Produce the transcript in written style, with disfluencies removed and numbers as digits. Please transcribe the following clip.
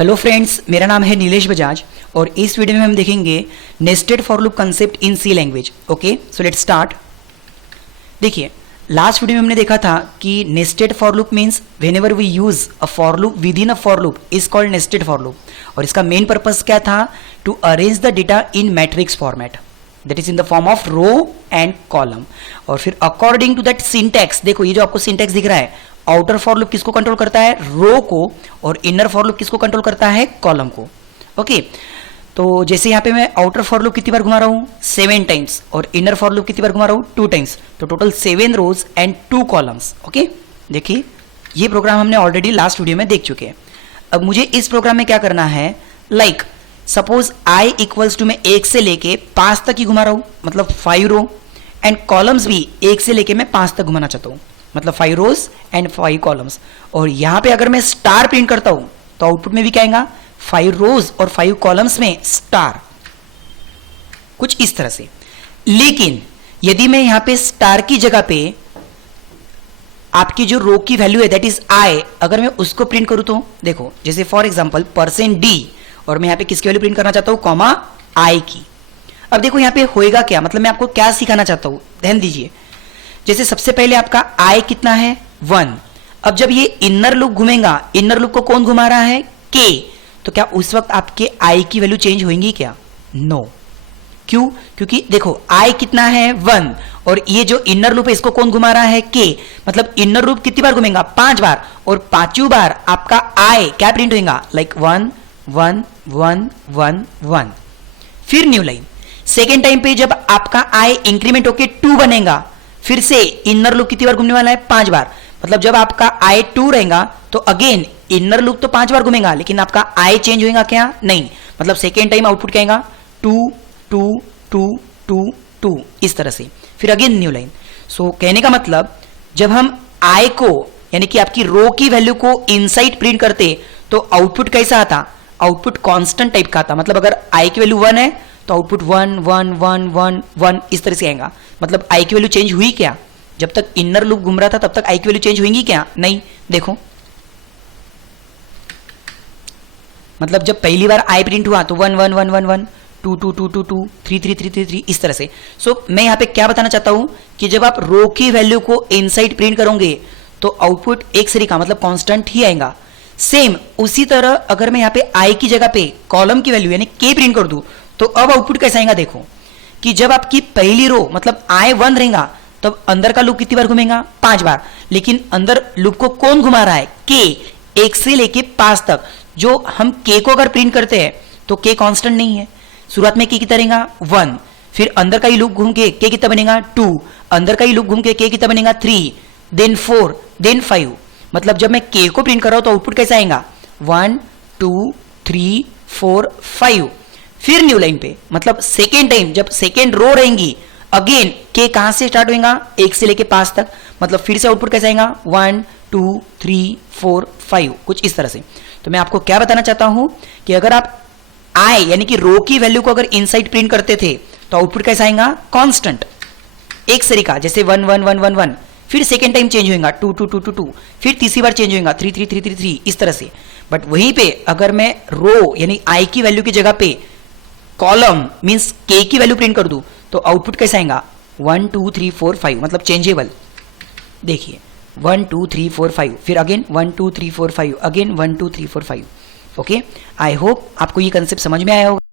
Hello friends, मेरा नाम है नीलेश बजाज और इस वीडियो में हम देखेंगे nested for loop concept in C language. Okay, so let's start. देखिए, लास्ट वीडियो में हमने देखा था कि nested for loop means whenever we use a for loop within a for loop is called nested for loop, और इसका main purpose क्या था? To arrange the data in matrix format, that is in the form of row and column. और फिर according to that syntax, देखो ये जो आपको सिंटैक्स दिख रहा है, आउटर फॉर लूप किसको कंट्रोल करता है? रो को, और इनर फॉर लूप किसको कंट्रोल करता है? कॉलम को। ओके, तो जैसे यहाँ पे मैं आउटर फॉर लूप कितनी बार घुमा रहा हूँ? 7 टाइम्स, और इनर फॉर लूप कितनी बार घुमा रहा हूँ? 2 टाइम्स, तो total 7 rows and 2 columns. Okay, देखिए ये प्रोग्राम हमने ऑलरेडी लास्ट वीडियो में देख चुके हैं। अब मुझे इस प्रोग्राम में क्या करना है? Like suppose I equals to मैं 1 से लेके 5 तक ही घुमा रहा हूँ, मतलब 5 रो, एंड कॉलम्स भी 1 से लेके मैं 5 तक घुमाना चाहता हूँ, मतलब 5 रोज एंड 5 कॉलम्स। और यहां पे अगर मैं स्टार प्रिंट करता हूं तो आउटपुट में भी क्या आएगा? 5 रोज और 5 कॉलम्स में स्टार, कुछ इस तरह से। लेकिन यदि मैं यहां पे स्टार की जगह पे आपकी जो रो की वैल्यू है दैट इज आई, अगर मैं उसको प्रिंट करूं तो देखो, जैसे फॉर एग्जांपल %d, और मैं यहां पे किसकी वैल्यू प्रिंट करना चाहता हूं? कॉमा आई की। अब देखो यहां पे होएगा क्या, मतलब मैं आपको क्या सिखाना चाहता हूं, ध्यान दीजिए। जैसे सबसे पहले आपका आई कितना है? 1। अब जब ये इनर लूप घूमेगा, इनर लूप को कौन घुमा रहा है? k। तो क्या उस वक्त आपके आई की वैल्यू चेंज होंगी क्या? नो। क्यों? क्योंकि देखो आई कितना है? 1, और ये जो इनर लूप है इसको कौन घुमा रहा है? k। मतलब इनर लूप कितनी बार घूमेगा? 5 बार, और 5वीं बार आपका आई क्या प्रिंट होगा? लाइक 1 1 1 1 1। फिर न्यू लाइन। सेकेंड टाइम पे जब आपका आई इंक्रीमेंट होके 2 बनेगा, फिर से इनर लूप कितनी बार घूमने वाला है? 5 बार। मतलब जब आपका आई 2 रहेगा तो अगेन इनर लूप तो 5 बार घूमेगा, लेकिन आपका आई चेंज होगा क्या? नहीं। मतलब सेकेंड टाइम आउटपुट क्या आएगा? 2 2 2 2 2, इस तरह से। फिर अगेन न्यू लाइन। सो कहने का मतलब जब हम आई को, यानी कि आपकी रो की वैल्यू को इनसाइड प्रिंट करते तो आउटपुट कैसा आता? आउटपुट कांस्टेंट टाइप का आता। मतलब अगर आई की वैल्यू 1 है तो आउटपुट 1 1 1 1 1 इस तरह से आएगा। मतलब आई की वैल्यू चेंज हुई क्या? जब तक इनर लूप घूम रहा था तब तक आई की वैल्यू चेंज होंगी क्या? नहीं। देखो, मतलब जब पहली बार आई प्रिंट हुआ तो 1 1 1 1 1 2 2 2 2 2 3 3 3 3 3 इस तरह से। सो मैं यहां पे क्या बताना चाहता हूं कि जब आप रो की वैल्यू को इनसाइड प्रिंट करोगे तो आउटपुट एक सरी का, मतलब कांस्टेंट ही आएगा। सेम उसी तरह अगर मैं यहां पे आई की जगह पे कॉलम की वैल्यू यानी के प्रिंट कर दूं तो अब आउटपुट कैसा आएगा? देखो कि जब आपकी पहली रो मतलब आई 1 रहेगा तब अंदर का लूप कितनी बार घूमेगा? 5 बार। लेकिन अंदर लूप को कौन घुमा रहा है? के। 1 से लेके 5 तक। जो हम के को अगर प्रिंट करते हैं तो के कांस्टेंट नहीं है। शुरुआत में के कितना रहेगा? 1। फिर अंदर का ही लूप घूम के के कितना बनेगा? 2। अंदर का ही लूप घूम के के कितना बनेगा? 3, देन 4, देन 5। मतलब जब मैं के को प्रिंट कर रहा हूं तो आउटपुट कैसा आएगा? 1 2 3 4 5। फिर न्यू लाइन पे, मतलब सेकेंड टाइम जब सेकेंड रो रहेंगी, अगेन के कहां से स्टार्ट होगा? 1 से लेके 5 तक। मतलब फिर से आउटपुट कैसा आएगा? 1 2 3 4 5, कुछ इस तरह से। तो मैं आपको क्या बताना चाहता हूं कि अगर आप आई यानी कि रो की वैल्यू को अगर इनसाइड प्रिंट करते थे तो आउटपुट कैसा आएगा? कांस्टेंट, एक सरी का, जैसे 1 1 1 1 1। फिर सेकेंड टाइम चेंज होगा 2 2 2 2 2। फिर तीसरी बार चेंज होगा 3 3 3 3 3, इस तरह से। बट वहीं पे अगर मैं रो यानी आई की वैल्यू की जगह पे कॉलम मींस के की वैल्यू प्रिंट कर दूं तो आउटपुट कैसा आएगा? 1 2 3 4 5, मतलब चेंजेबल। देखिए 1 2 3 4 5, फिर again 1 2 3 4 5, again 1 2 3 4 5। Okay, I hope आपको ये कंसेप्ट समझ में आया होगा।